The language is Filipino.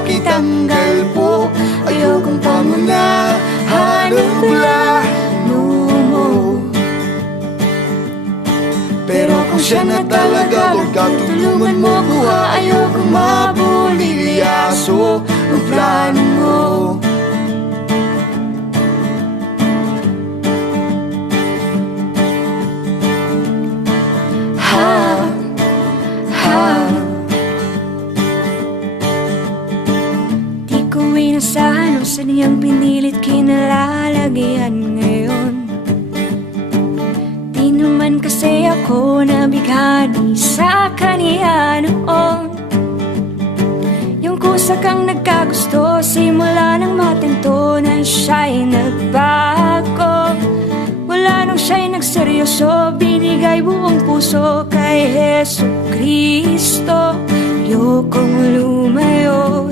makitanggal po. Ayokong pangunahan ang plano mo. Pero kung siya na talaga, huwag ka tulungan mo ko ha. Ayokong mabulilyaso ang plano mo. Inasahan o saniyang pinilit kinalalagyan ngayon. Di naman kasi ako nabighani sa kaniya noon. Yung kusa kang nagkagusto simula nang matento na siya'y nagbago. Wala nung siya'y nagseryoso, binigay buong puso kay Jesucristo. Ayokong lumayo